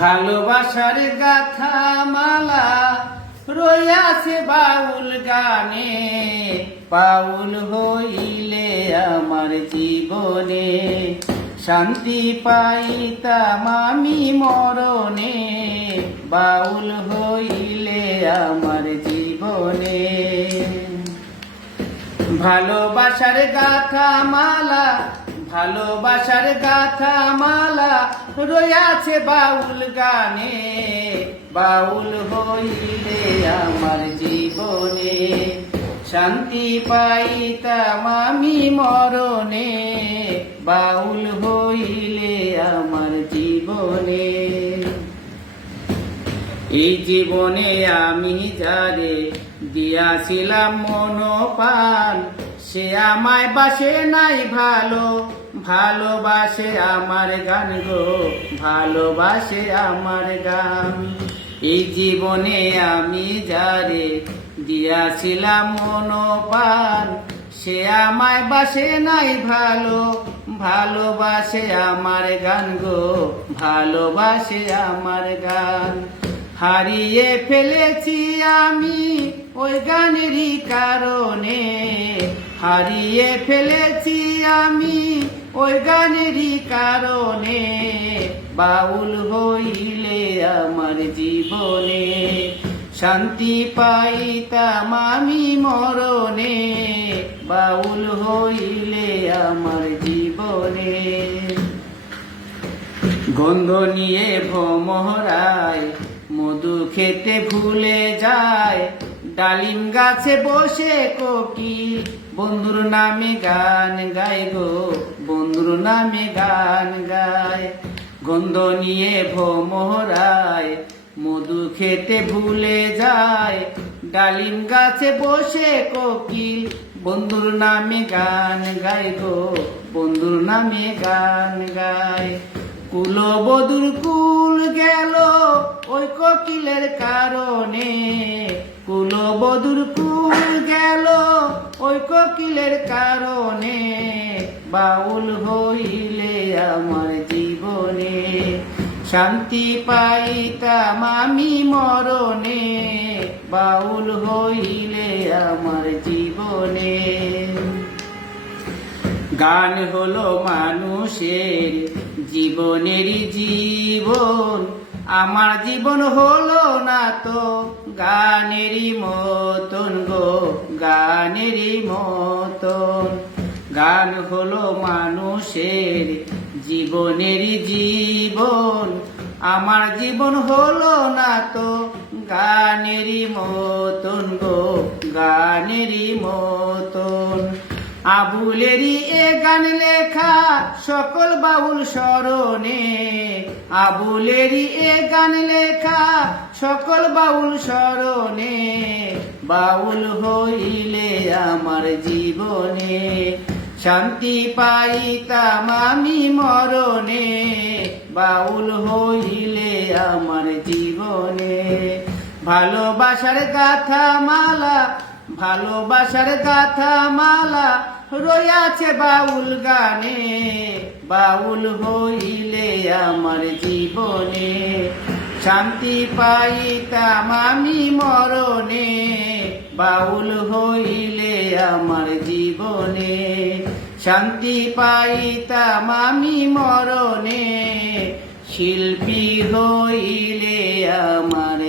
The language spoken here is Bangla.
ভালোবাসার গাথা মালা রইয়াছে বাউল গানে, বাউল হইলে আমার জীবনে শান্তি পাইতাম আমি মরণে, বাউল হইলে আমার জীবনে। ভালোবাসার গাথা মালা, ভালোবাসার গাথা মালা রইয়াছে বাউল গানে, বাউল হইলে আমার জীবনে শান্তি পাইতাম আমি মরণে, বাউল হইলে আমার জীবনে। এই জীবনে আমি যারে দিয়াছিলাম মনোপ্রাণ, সে আমায় বাসে নাই ভালো, ভালোবাসে আমার গান গো, ভালোবাসে আমার গান। এই জীবনে আমি যারে দিয়াছিলাম মনোপ্রাণ, সে আমায় বাসে নাই ভালো, ভালোবাসে আমার গান গো, ভালোবাসে আমার গান। হারিয়ে ফেলেছি আমি ওই গানেরই কারণে, হারিয়ে ফেলেছি আমি ওই গানেরই কারণে, বাউল হইলে আমার জীবনে শান্তি পাইতাম আমি মরণে, বাউল হইলে আমার জীবনে। গন্ধ নিয়ে ভ্রমরায় মধু খেতে ভুলে যায়, ডালিম গাছে বসে কোকিল বন্ধুর নামে গান গায় গো, বন্ধুর নামে গান গায়। গন্ধ নিয়ে ভ্রমরায় মধু খেতে ভুলে যায়, ডালিম গাছে বসে কোকিল বন্ধুর নামে গান গায় গো, বন্ধুর নামে গান গায়। কুলবধূর কুল গেল ওই কোকিলের কারণে, কুলবধূর কুল গেল ওই কোকিলের কারণে, বাউল হইলে আমার জীবনে শান্তি পাইতাম আমি মরণে, বাউল হইলে আমার জীবনে। গান হলো মানুষের জীবনেরই জীবন, আমার জীবন হলো না তো গানেরই মতন গো, গানেরই মতন। গান হলো মানুষের জীবনেরই জীবন, আমার জীবন হলো না তো গানেরই মতন গো, গানেরই মতন। আবুলেরই এ গান লেখা সকল বাউল স্মরণে, আবুলেরই এ গান লেখা সকল বাউল স্মরণে, বাউল হইলে আমার জীবনে শান্তি পাইতাম আমি মরণে, বাউল হইলে আমার জীবনে। ভালোবাসার গাথা মালা, ভালোবাসার গাথা মালা রইয়াছে বাউল গানে, বাউল হইলে আমার জীবনে শান্তি পাইতাম আমি মরণে, বাউল হইলে আমার জীবনে শান্তি পাইতাম আমি মরণে, শিল্পী হইলে আমার